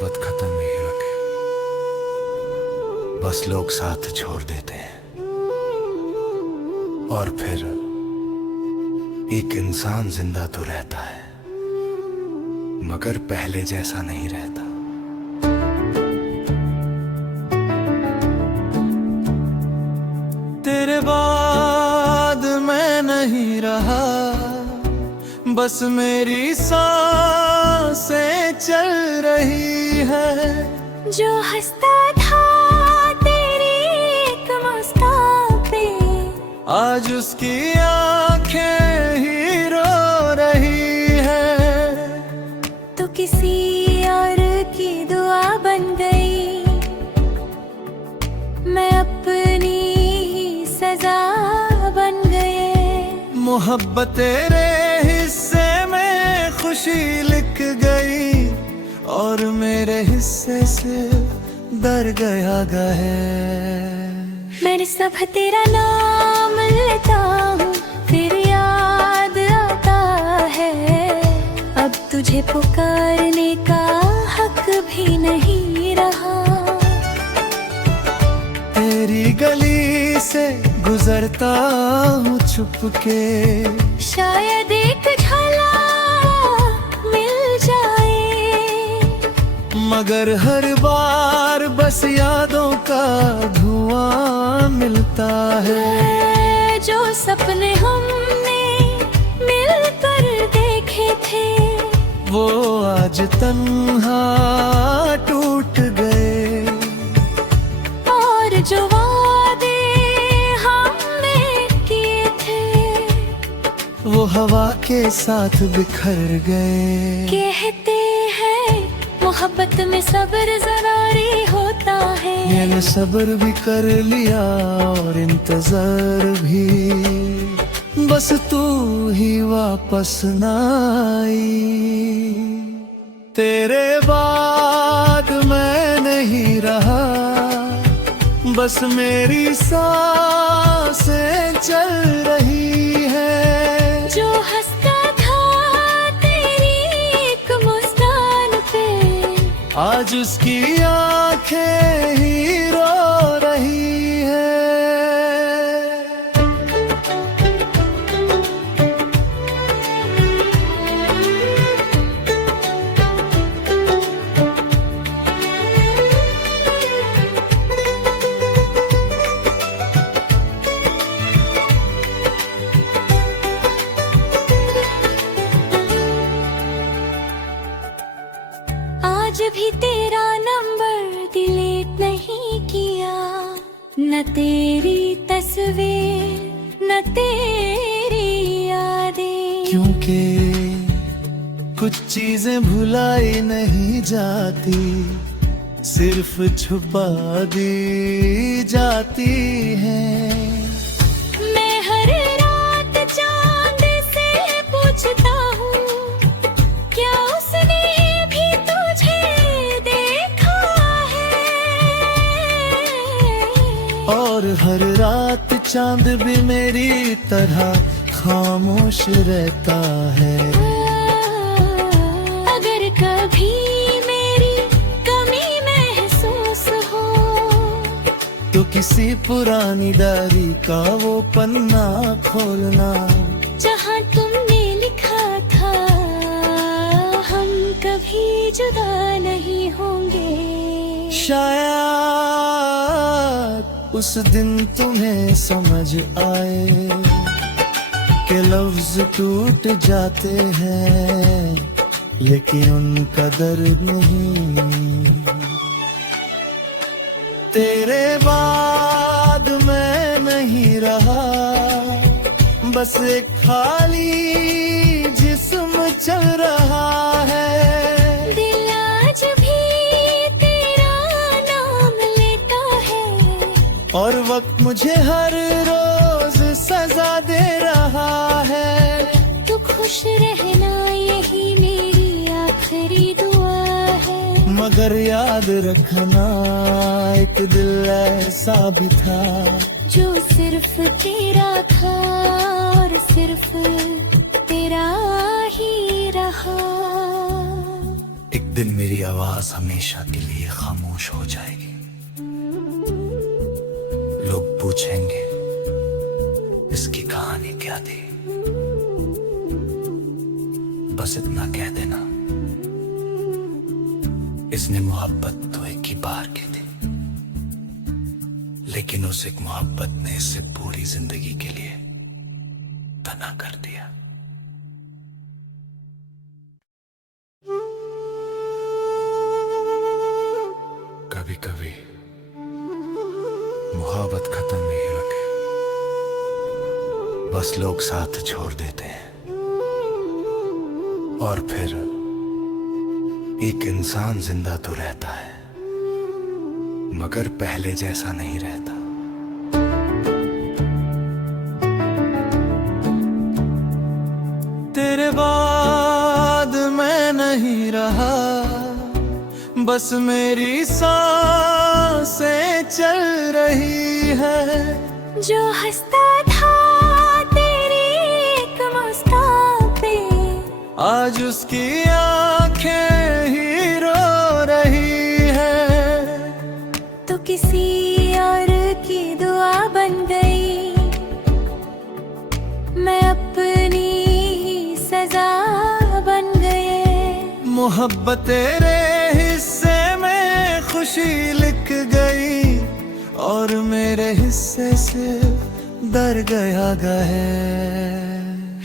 मोहब्बत खत्म नहीं होती, बस लोग साथ छोड़ देते हैं और फिर एक इंसान जिंदा तो रहता है मगर पहले जैसा नहीं रहता। तेरे बाद मैं नहीं रहा, बस मेरी सांसें चल रही है। जो हंसता था तेरी एक मुस्कान पे, आज उसकी आंखें ही रो रही है। तो किसी और की दुआ बन गई, मैं अपनी ही सजा बन गई। मोहब्बत तेरे हिस्से में खुशी लिख गई और मेरे हिस्से से दर्द गया है। मैंने सब तेरा नाम लेता हूँ, फिर याद आता है अब तुझे पुकारने का हक भी नहीं रहा। तेरी गली से गुजरता हूँ छुपके, शायद एक झलक मिल जाए, मगर हर बार बस यादों का धुआं मिलता है। जो सपने हमने मिलकर देखे थे, वो आज तन्हा टूट गए, और जो वादे हमने किए थे, वो हवा के साथ बिखर गए। कहते हैं मोहब्बत में सब्र जरूरी होता है। मैंने सब्र भी कर लिया और इंतजार भी, बस तू ही वापस ना आई। तेरे बाद मैं नहीं रहा, बस मेरी सांसें चल रही है। जो हंसता था तेरी एक मुस्कान पे, आज उसकी आंखें ही रो रही है। आज भी तेरा नंबर डिलीट नहीं किया, न तेरी तस्वीर न तेरी यादें। क्योंकि कुछ चीजें भुलाई नहीं जाती, सिर्फ छुपा दी जाती हैं। मैं हर रात चांद से पूछता हूँ, क्या उसने भी तुझे देखा है? और हर रात चांद भी मेरी तरह खामोश रहता है। अगर कभी मेरी कमी महसूस हो, तो किसी पुरानी डायरी का वो पन्ना खोलना, जहाँ तुमने लिखा था हम कभी जुदा नहीं होंगे। शायद उस दिन तुम्हें समझ आए कि लफ्ज टूट जाते हैं लेकिन उनका दर्द नहीं। तेरे बाद मैं नहीं रहा, बस एक खाली जिस्म चल रहा है। दिल आज भी तेरा नाम लेता है, और वक्त मुझे हर रोज सजा दे रहा है। तू खुश रहना यही मेरी आखिरी दुआ है। मगर याद रखना एक दिल ऐसा भी था, जो सिर्फ तेरा था और सिर्फ तेरा ही रहा। एक दिन मेरी आवाज हमेशा के लिए खामोश हो जाएगी। लोग पूछेंगे इसकी कहानी क्या थी। बस इतना कह देना, इसने मोहब्बत तो एक ही बार की थी, लेकिन उस एक मोहब्बत ने इसे पूरी जिंदगी के लिए तना कर दिया। कभी कभी मोहब्बत खत्म नहीं होती, बस लोग साथ छोड़ देते हैं और फिर एक इंसान जिंदा तो रहता है, मगर पहले जैसा नहीं रहता। तेरे बाद मैं नहीं रहा, बस मेरी सांसें चल रही है। जो हंसता था तेरी एक मुस्कान पे, आज उसकी आंखें ही रो रही है। तो किसी और की दुआ बन गई, मैं अपनी ही सजा बन गई। मोहब्बत तेरे हिस्से में खुशी लिख गई और मेरे हिस्से से दर्द गया है।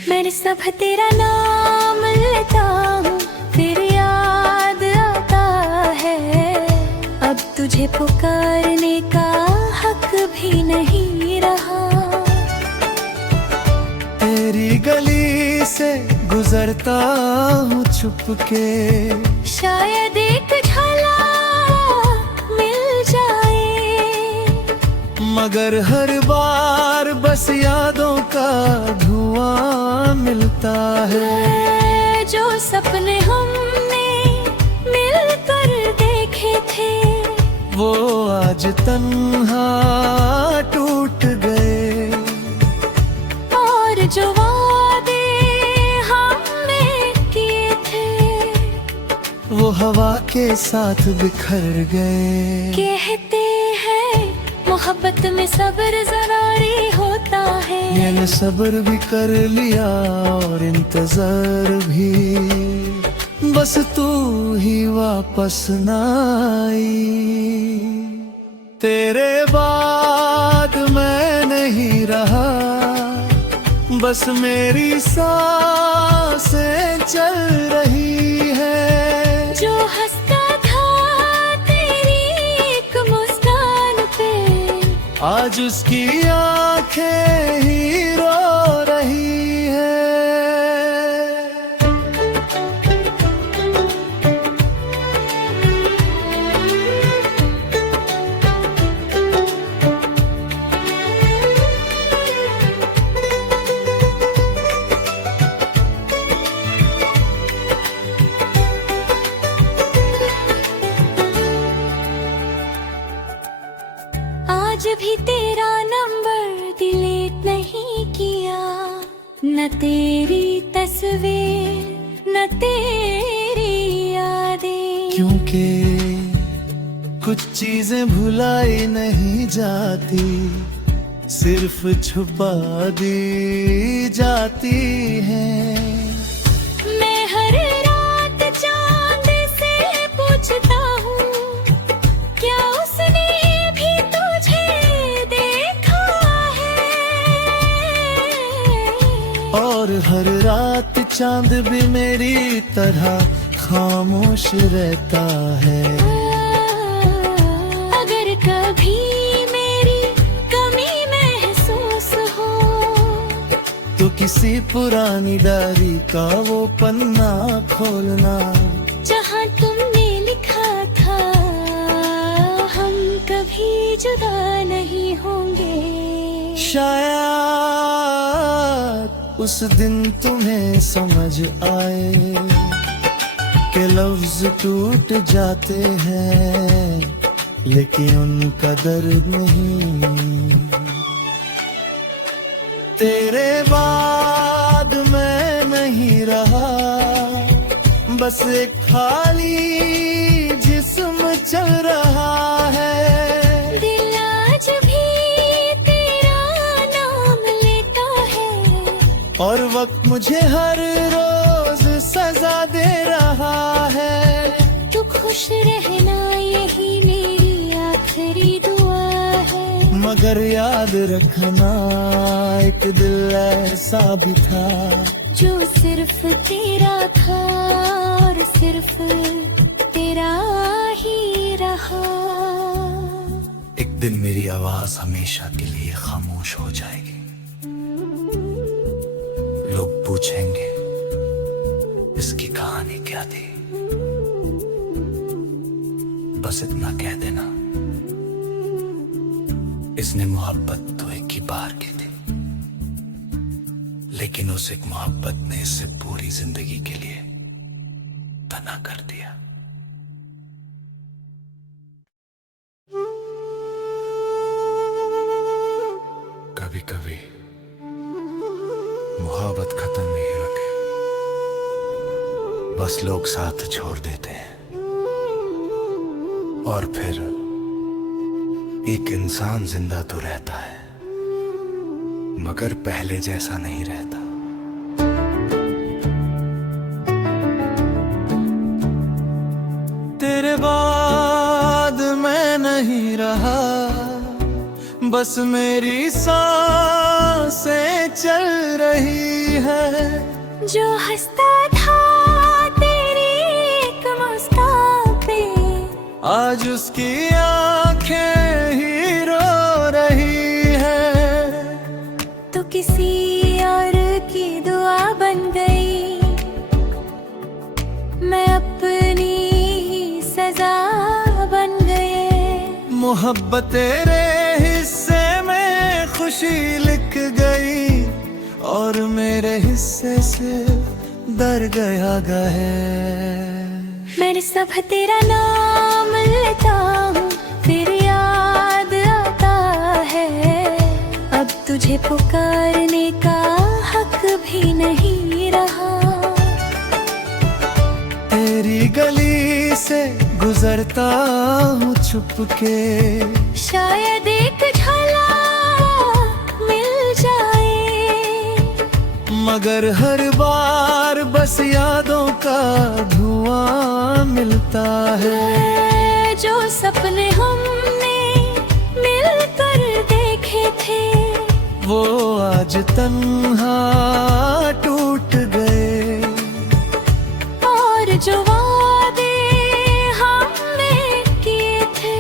मैंने सब तेरा नाम लेता हूँ, फिर याद आता है। अब तुझे पुकारने का हक भी नहीं रहा। तेरी गली से गुजरता हूँ छुपके, शायद एक झलक मिल जाए, मगर हर बार बस यादों का धुआं मिलता है। जो सपने हमने मिलकर देखे थे, वो आज तन्हा टूट गए। और जो वादे हमने किए थे, वो हवा के साथ बिखर गए। कहते हैं मोहब्बत में सब्र ज़रूरी होता है। मैंने सब्र भी कर लिया और इंतजार भी, बस तू ही वापस ना आई। तेरे बाद मैं नहीं रहा, बस मेरी सांसें चल रही है। जो हंसता था तेरी एक मुस्कान पे, आज उसकी आंखें ही रो रही है। आज भी तेरा नंबर डिलीट नहीं किया, न तेरी तस्वीर न तेरी यादें। क्योंकि कुछ चीजें भुलाई नहीं जाती, सिर्फ छुपा दी जाती हैं। मैं हर रात चांद से पूछता हूँ, क्या उसने भी तुझे देखा है। और हर रात चांद भी मेरी तरह खामोश रहता है। अगर कभी मेरी कमी महसूस हो, तो किसी पुरानी डायरी का वो पन्ना खोलना, जहाँ तुमने लिखा था हम कभी जुदा नहीं होंगे। शायद उस दिन तुम्हें समझ आए कि लफ्ज टूट जाते हैं, लेकिन उनका दर्द नहीं। तेरे बाद मैं नहीं रहा, बस एक खाली जिस्म चल रहा है। दिल आज भी तेरा नाम लेता है और वक्त मुझे हर रोज सजा दे रहा है। तू खुश रहना यही मेरी आखिरी दुआ है। मगर याद रखना एक दिल ऐसा भी था जो सिर्फ तेरा था और सिर्फ तेरा ही रहा। एक दिन मेरी आवाज हमेशा के लिए खामोश हो जाएगी। लोग पूछेंगे इसकी कहानी क्या थी। बस इतना कह देना, इसने मोहब्बत तो एक ही बार की थी, लेकिन उस एक मोहब्बत ने इसे पूरी जिंदगी के लिए तना कर दिया। कभी कभी मोहब्बत खत्म नहीं होती, बस लोग साथ छोड़ देते हैं और फिर एक इंसान जिंदा तो रहता है मगर पहले जैसा नहीं रहता। तेरे बाद मैं नहीं रहा, बस मेरी सांसें चल रही है। जो हंसता था तेरी एक मुस्कान पे, आज उसकी आंखें ही रो रही है। तो किसी और की दुआ बन गई, मैं अपनी ही सजा बन गई। मोहब्बत तेरे हिस्से में खुशी लिख गई और मेरे हिस्से से दर्द गया है। मैंने सब तेरा नाम लेता हूँ, फिर याद आता है। अब तुझे पुकारने का हक भी नहीं रहा। तेरी गली से गुजरता हूँ छुपके, शायद एक झलक मिल जाए, मगर हर बार बस यादों का धुआं मिलता है। जो सपने हमने मिलकर देखे थे, वो आज तन्हा टूट गए। और जो वादे हमने किए थे,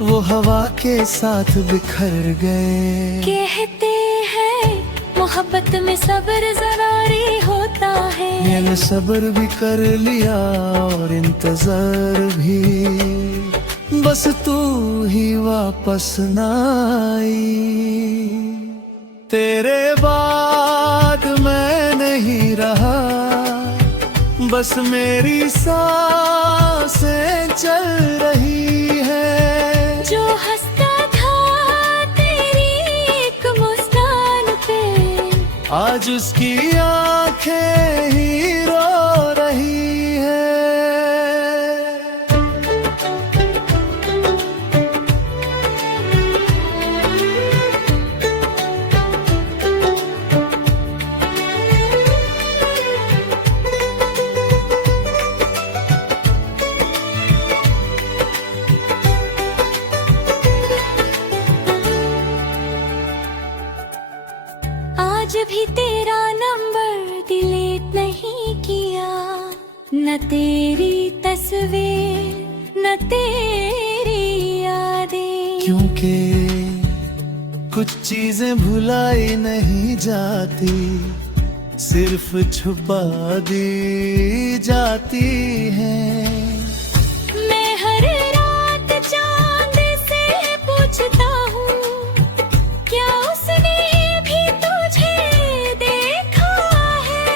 वो हवा के साथ बिखर गए। कहते हैं मोहब्बत में सब्र ज़रूरी होता है। मैंने सब्र भी कर लिया और इंतजार भी, बस तू ही वापस ना आई। तेरे बाद मैं नहीं रहा, बस मेरी सांसें चल रही है। जो हंसता था तेरी एक मुस्कान पे, आज उसकी आंखें ही रो रही है। आज भी तेरा नंबर डिलीट नहीं किया, न तेरी तस्वीर न तेरी यादें। क्योंकि कुछ चीजें भुलाई नहीं जाती, सिर्फ छुपा दी जाती हैं। मैं हर रात चांद से पूछता हूँ, क्या उसने भी तुझे देखा है?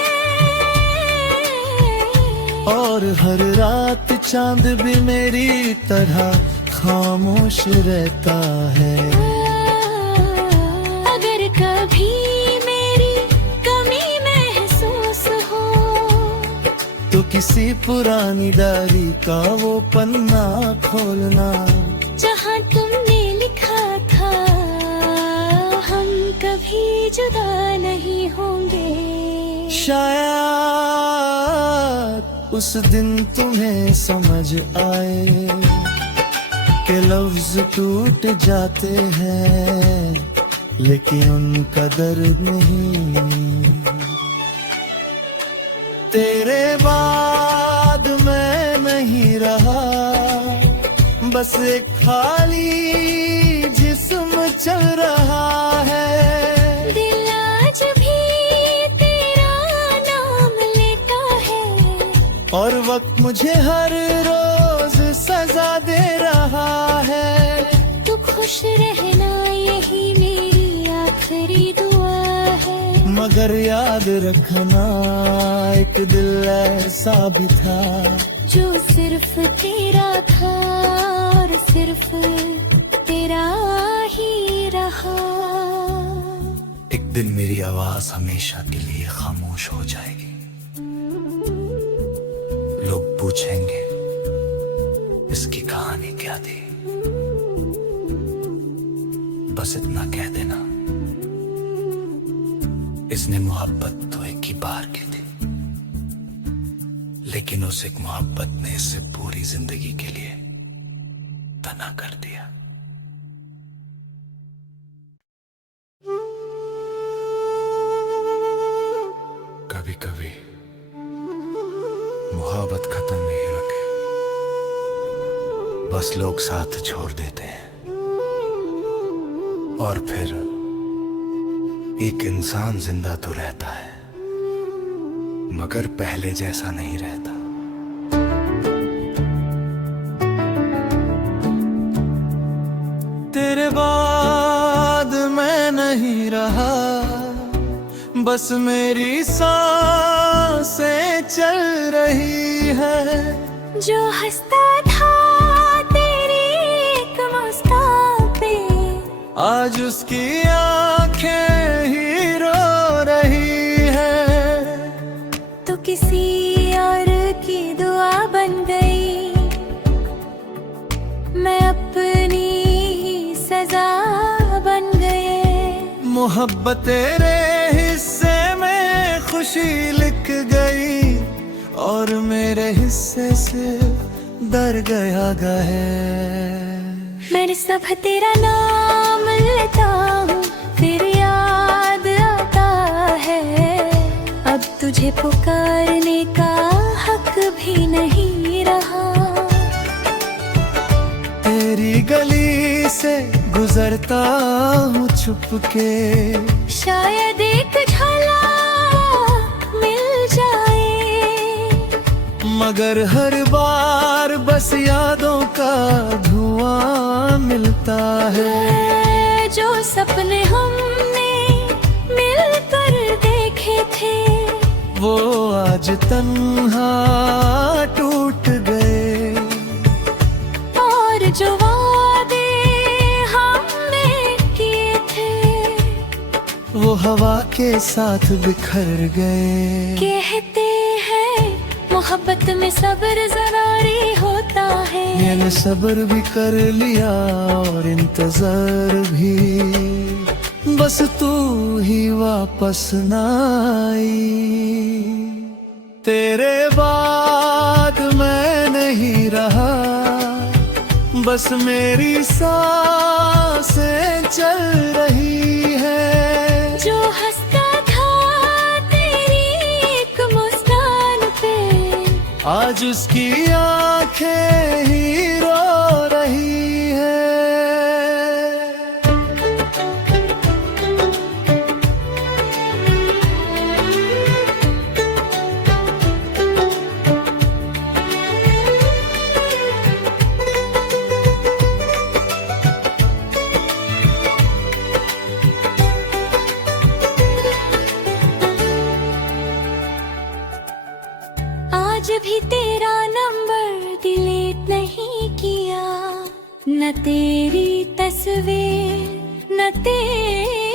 और हर रात चांद भी मेरी तरह खामोश रहता है। अगर कभी मेरी कमी महसूस हो, तो तो किसी पुरानी डायरी का वो पन्ना खोलना जहाँ तुमने लिखा था हम कभी जुदा नहीं होंगे। शायद उस दिन तुम्हें समझ आए कि लफ्ज टूट जाते हैं लेकिन उनका दर्द नहीं। तेरे बाद मैं नहीं रहा, बस एक खाली जिस्म चल रहा है। दिल आज भी तेरा नाम लेता है और वक्त मुझे हर रोज सजा दे रहा है। तू खुश रहना यही मेरी आखिरी दुआ है। मगर याद रखना एक दिल ऐसा भी था जो सिर्फ तेरा था और सिर्फ तेरा ही रहा। एक दिन मेरी आवाज हमेशा के लिए खामोश हो जाएगी। लोग पूछेंगे इसकी कहानी क्या थी। बस इतना कह देना, इसने मोहब्बत तो एक ही बार की थी, लेकिन उस एक मोहब्बत ने इसे पूरी जिंदगी के लिए तना कर दिया। कभी कभी मोहब्बत खत्म नहीं होती, बस लोग साथ छोड़ देते हैं और फिर एक इंसान जिंदा तो रहता है मगर पहले जैसा नहीं रहता। तेरे बाद मैं नहीं रहा, बस मेरी सांसें चल रही है। जो हंसता था तेरी एक मुस्कान पे आज उसकी आंखें ही रो रही है। तो किसी और की दुआ बन गई, मैं अपनी ही सजा बन गए। मोहब्बत तेरे हिस्से में खुशी लिख गई और मेरे हिस्से से दर गया गए। मैंने सब तेरा नाम लेता हूँ फिर याद आता है। अब तुझे पुकारने का हक भी नहीं रहा। तेरी गली से गुजरता हूँ छुपके, शायद एक झलक मिल जाए, मगर हर बार बस यादों का धुआं मिलता है। जो सपने हमने मिलकर देखे थे वो आज तन्हा टूट गए और जो वादे हमने किए थे वो हवा के साथ बिखर गए। कहते हैं मोहब्बत में सब्र ज़रूरी होता है। मैंने सब्र भी कर लिया और इंतजार भी, बस तू ही वापस ना आई। तेरे बाद मैं नहीं रहा, बस मेरी सांसें चल रही है। जो हंसता था तेरी एक मुस्कान पे आज उसकी आंखें ही रो रही है। आज भी तेरा नंबर डिलीट नहीं किया, न तेरी तस्वीर न तेरी